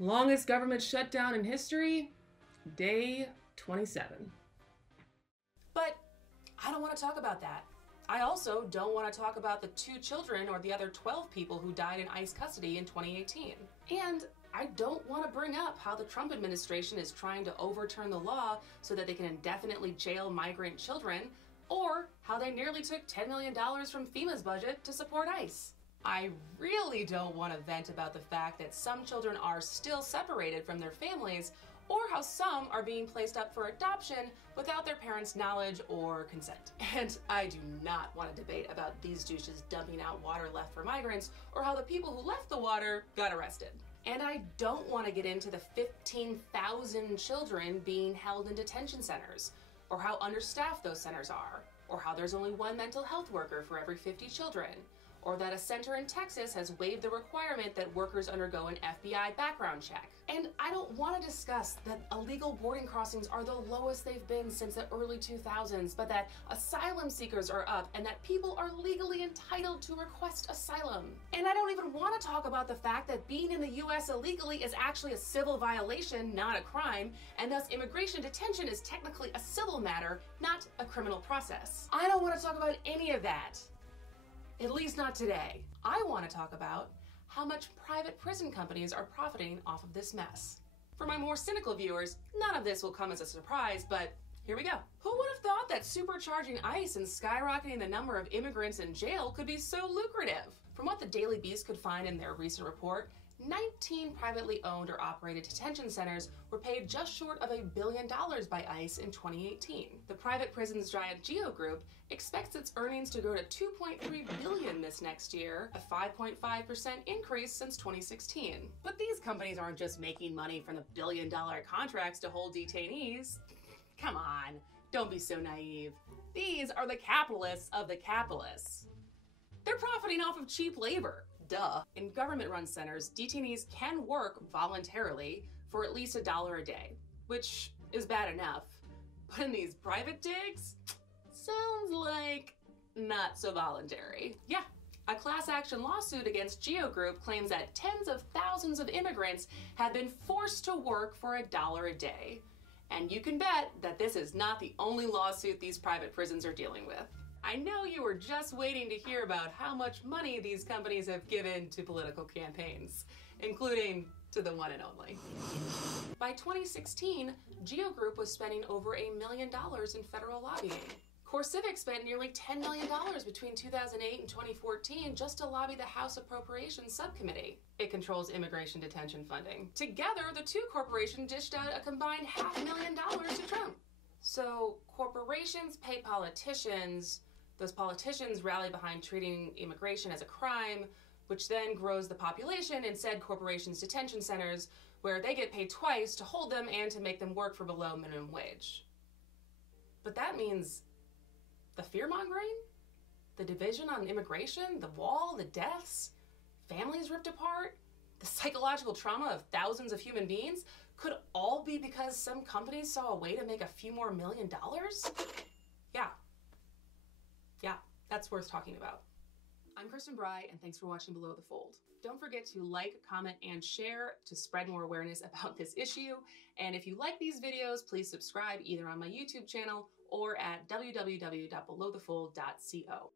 Longest government shutdown in history, day 27. But I don't want to talk about that. I also don't want to talk about the 2 children or the other 12 people who died in ICE custody in 2018. And I don't want to bring up how the Trump administration is trying to overturn the law so that they can indefinitely jail migrant children, or how they nearly took $10 million from FEMA's budget to support ICE. I really don't want to vent about the fact that some children are still separated from their families, or how some are being placed up for adoption without their parents' knowledge or consent. And I do not want to debate about these douches dumping out water left for migrants, or how the people who left the water got arrested. And I don't want to get into the 15,000 children being held in detention centers, or how understaffed those centers are, or how there's only 1 mental health worker for every 50 children, or that a center in Texas has waived the requirement that workers undergo an FBI background check. And I don't want to discuss that illegal boarding crossings are the lowest they've been since the early 2000s, but that asylum seekers are up and that people are legally entitled to request asylum. And I don't even want to talk about the fact that being in the US illegally is actually a civil violation, not a crime, and thus immigration detention is technically a civil matter, not a criminal process. I don't want to talk about any of that. At least not today. I want to talk about how much private prison companies are profiting off of this mess. For my more cynical viewers, none of this will come as a surprise, but here we go. Who would have thought that supercharging ICE and skyrocketing the number of immigrants in jail could be so lucrative? From what the Daily Beast could find in their recent report, 19 privately owned or operated detention centers were paid just short of $1 billion by ICE in 2018. The private prisons giant Geo Group expects its earnings to grow to $2.3 billion this next year, a 5.5% increase since 2016. But these companies aren't just making money from the billion-dollar contracts to hold detainees. Come on, don't be so naive. These are the capitalists of the capitalists. They're profiting off of cheap labor. Duh. In government-run centers, detainees can work voluntarily for at least $1 a day, which is bad enough. But in these private digs, sounds like not so voluntary. Yeah, a class action lawsuit against Geo Group claims that tens of thousands of immigrants have been forced to work for $1 a day. And you can bet that this is not the only lawsuit these private prisons are dealing with. I know you were just waiting to hear about how much money these companies have given to political campaigns, including to the one and only. By 2016, Geo Group was spending over $1 million in federal lobbying. CoreCivic spent nearly $10 million between 2008 and 2014 just to lobby the House Appropriations Subcommittee. It controls immigration detention funding. Together, the 2 corporations dished out a combined $500,000 to Trump. So corporations pay politicians. Those politicians rally behind treating immigration as a crime, which then grows the population in said corporations' detention centers, where they get paid twice to hold them and to make them work for below minimum wage. But that means the fear-mongering, the division on immigration, the wall, the deaths, families ripped apart, the psychological trauma of thousands of human beings could all be because some companies saw a way to make a few more $1 million? Yeah, that's worth talking about. I'm Kristin Brey, and thanks for watching Below the Fold. Don't forget to like, comment, and share to spread more awareness about this issue. And if you like these videos, please subscribe either on my YouTube channel or at www.belowthefold.co.